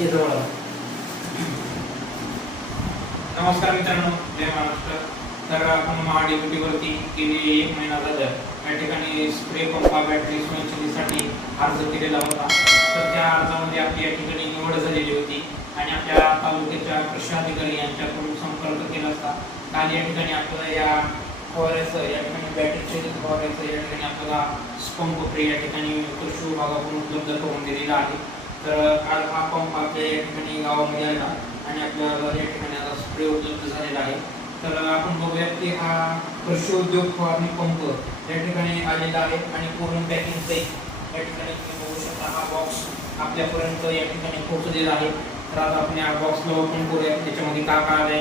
नमस्कार मित्रांनो जय महाराष्ट्र. तर आपण महाडीबीटीवरती गेली एक महिना झाला. या ठिकाणी स्प्रे पंपा बॅटरी स्वयंचलितसाठी अर्ज केलेला होता. तर त्या अर्जामध्ये आपली या ठिकाणी निवड झालेली होती आणि आपल्या तालुक्याच्या कृषी अधिकारी यांच्याकडून संपर्क केला असता काल या ठिकाणी आपल्याला या फवाऱ्याचं या ठिकाणी बॅटरीचे फवाऱ्याचं या ठिकाणी आपल्याला पंप फ्री या ठिकाणी कृषी विभागाकडून उपलब्ध करून दिलेला आहे. तर काल हा पंप आपल्या या ठिकाणी गावामध्ये आला आणि आपल्याला या ठिकाणी आता स्प्रे उपलब्ध झालेला आहे. तर आपण बघूया की हा कृषी उद्योग फवारणी पंप या ठिकाणी आलेला आहे आणि पूर्ण पॅकिंग या ठिकाणी तुम्ही बघू शकता हा बॉक्स आपल्यापर्यंत या ठिकाणी पोहोचलेला आहे. तर आता आपण या बॉक्सला ओपन करूया. त्याच्यामध्ये काय काय आहे?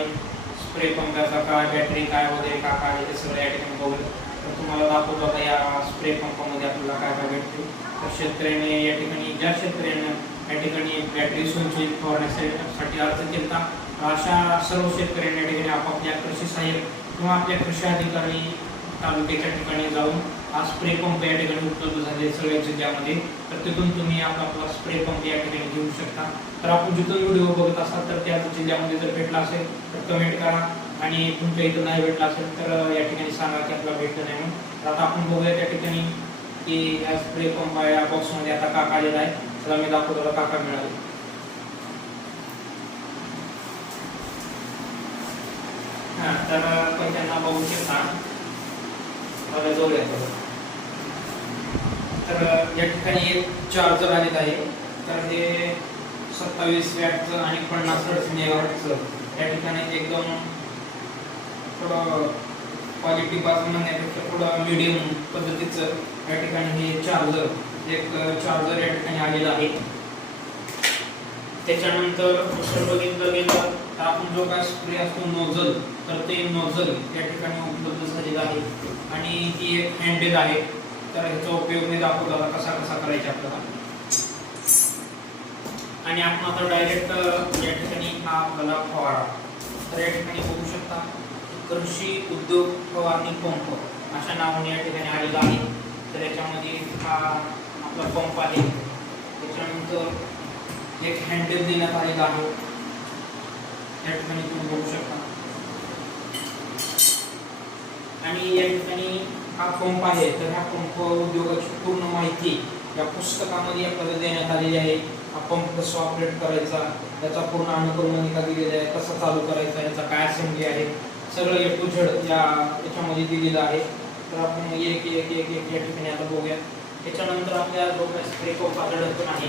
स्प्रे पंपाचा काय बॅटरी काय वगैरे काय काय आहे ते सगळं या ठिकाणी बघूया. तर तुम्हाला दाखवतो आता या स्प्रे पंपामध्ये आपल्याला काय काय भेटते. तर शेतकऱ्याने या ठिकाणी ज्या शेतकऱ्यानं या ठिकाणी बॅटरी संचयित फवारण्यासाठी अर्ज केला अशा सर्व शेतकऱ्यांनी या ठिकाणी आपापल्या कृषी सहाय्यक किंवा आपल्या कृषी अधिकारी तालुक्याच्या ठिकाणी जाऊन हा स्प्रे पंप या ठिकाणी उपलब्ध झाले सगळ्या जिल्ह्यामध्ये तर तिथून तुम्ही आपला आपला स्प्रे पंप या ठिकाणी घेऊ शकता. तर आपण जिथून व्हिडिओ बघत असाल तर त्या जिल्ह्यामध्ये जर भेटला असेल तर कमेंट करा. आणि तुमच्या इथं नाही भेटला असेल तर या ठिकाणी सांगा की आपला भेटलं नाही म्हणून. तर आता आपण बघूया त्या ठिकाणी की या स्प्रे पंप या बॉक्समध्ये आता का आलेला आहे. त्याला मी दाखवतो का का मिळाले. हा तर पहिल्यांदा बघू शकता. मला जवळ येतो तर या ठिकाणी एक चार्जर आलेत आहे. तर हे सत्तावीस वॅटचं आणि पन्नास हर्ट्ज मेगाहर्ट्जचं या ठिकाणी एकदम थोडं क्वालिटी पासून म्हणण्यापेक्षा थोडं मिडियम पद्धतीचं. या ठिकाणी हे चार्जर एक चार्जर या ठिकाणी आलेला आहे. त्याच्यानंतर दुसरं बघितलं गेलं तर आपण जो काय स्प्रे असतो नोझल तर ते नोझल या ठिकाणी उपलब्ध झालेलं आहे. आणि ती एक हँडेल आहे. तर ह्याचा उपयोग मी दाखवला कसा कसा करायचा आपल्याला. आणि आपण आता डायरेक्ट या ठिकाणी हा आपल्याला फवारा. तर या ठिकाणी बघू शकता कृषी उद्योग फवारणी पंप अशा नावाने या ठिकाणी आलेला आहे. तर याच्यामध्ये हा आपला पंप आहे. त्याच्यानंतर एक हँडल देण्यात आलेला आहे. या ठिकाणी तुम्ही बघू शकता. आणि या ठिकाणी हा पंप आहे. तर ह्या पंप उद्योगाची पूर्ण माहिती या पुस्तकामध्ये आपल्याला देण्यात आलेली आहे. हा पंप कसा ऑपरेट करायचा त्याचा पूर्ण अनुक्रमणिका दिलेला आहे. कसा चालू करायचा याचा काय असेंब्ली आहे. सगळं ए टू झेड या याच्यामध्ये दिलेलं आहे. तर आपण एक एक एक एक या ठिकाणी आता बघूया. त्याच्यानंतर आपल्या जो काही स्प्रे पंपाचा आहे.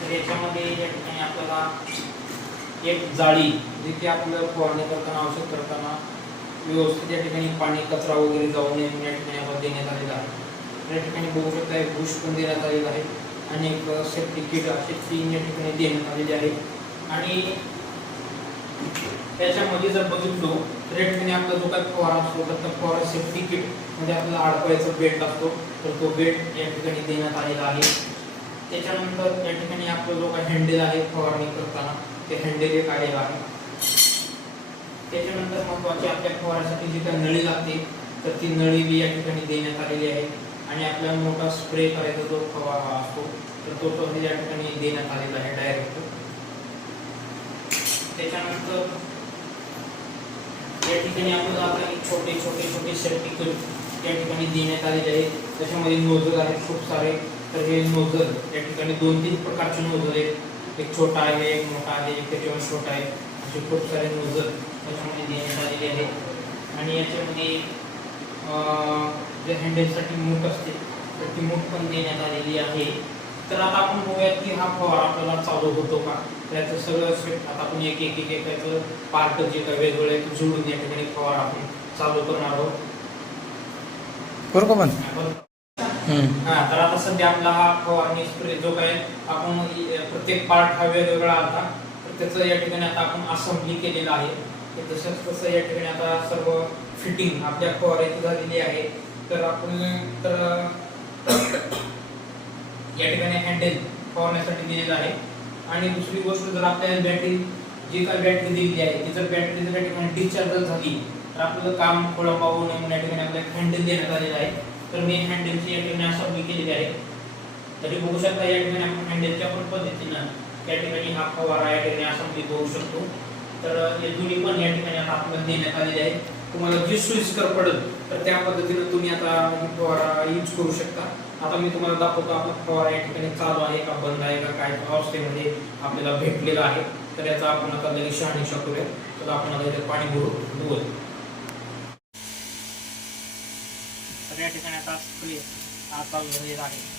तर याच्यामध्ये या ठिकाणी आपल्याला एक जाळी जे की आपल्याला फवारणी करताना औषध करताना व्यवस्थित या ठिकाणी पाणी कचरा वगैरे जाऊ नये म्हणून या ठिकाणी आपण देण्यात आलेला आहे. या ठिकाणी बघू शकता एक बुश पण देण्यात आलेला आहे. आणि एक सेफ्टी किट असे तीन या ठिकाणी देण्यात आलेले आहे. आणि त्याच्यामध्ये जर बघितलो तर आपला जो काही फवारा असतो तर त्या सेफ्टी किट म्हणजे आपल्याला अडकवायचा बेल्ट असतो तर तो बेल्ट या ठिकाणी देण्यात आलेला आहे. त्याच्यानंतर या ठिकाणी आपला जो काही हँडेल आहे फवारणी करताना ते हँडेल एक आलेलं आहे. त्याच्यानंतर महत्वाची आपल्या फवारासाठी जी काही नळी लागते तर ती नळी बी या ठिकाणी देण्यात आलेली आहे. आणि आपल्याला मोठा स्प्रे करायचा जो फवारा असतो तर तो पण या ठिकाणी देण्यात आलेला आहे डायरेक्ट त्याच्यानंतर या ठिकाणी आपल्याला आता एक छोटे छोटे छोटे सेफ्टी या ठिकाणी देण्यात आलेले आहेत. त्याच्यामध्ये नोझल आहेत खूप सारे. तर हे नोझल या ठिकाणी दोन तीन प्रकारचे नोझल आहेत. एक छोटा आहे एक मोठा आहे एक त्याच्यावर छोटा आहे. असे खूप सारे नोझल त्याच्यामध्ये देण्यात आलेले आहेत. आणि याच्यामध्ये जे हँडलसाठी मूठ असते तर ती मूठ पण देण्यात आलेली आहे. तर आता आपण बघूयात की हा फवारा आपल्याला चालू होतो का? त्याचं सगळं सेट आता आपण एक एक एक एक त्याचं पार्ट जे काही वेगवेगळे जोडून या ठिकाणी फवारा आपण चालू करणार आहोत. करू का पण आपण हम्म. हा तर आता सध्या आपला हा फवारणी स्प्रे जो काही आपण प्रत्येक पार्ट हा वेगवेगळा आला तर त्याचं या ठिकाणी आता आपण असेंब्ली केलेलं आहे. तसंच तसं या ठिकाणी आता सर्व फिटिंग आपल्या फवाऱ्याची झालेली आहे. तर आपण तर या ठिकाणी हँडल फवारण्यासाठी दिलेलं आहे. आणि दुसरी गोष्ट जर आपल्याला बॅटरी जी काही बॅटरी दिलेली आहे ती जर बॅटरी जर या ठिकाणी डिस्चार्ज झाली तर आपलं काम खोळंबा होऊ नये म्हणून या ठिकाणी आपल्याला हँडल देण्यात आलेलं आहे. तर मी हँडलची या ठिकाणी मी केलेली आहे. तरी बघू शकता या ठिकाणी आपण हँडलच्या पण पद्धतीनं या ठिकाणी हा फवारा या ठिकाणी मी बघू शकतो. तर हे दोन्ही पण या ठिकाणी आता आपल्याला देण्यात आलेले आहे. तुम्हाला जे सोयीस्कर पडेल तर त्या पद्धतीनं तुम्ही आता फवारा यूज करू शकता. आता मी तुम्हाला दाखवतो आपला फवारा या ठिकाणी चालू आहे का बंद आहे का काय अवस्थेमध्ये आपल्याला भेटलेला आहे. तर याचा आपण आता लगेच शहानिशा करूया. तर आपण आता इथे पाणी भरून धुवू तर या ठिकाणी आता स्प्रे हा चालू झालेला आहे.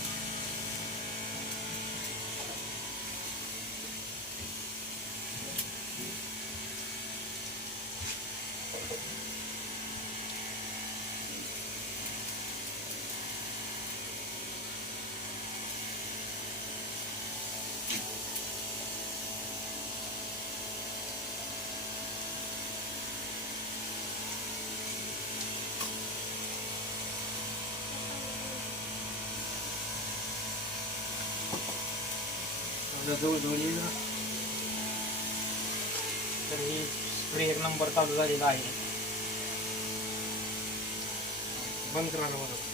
आता जवळजवळ येईल ना? तर ही स्प्रे एक नंबर चालू झालेला आहे. बंद करा ना मला.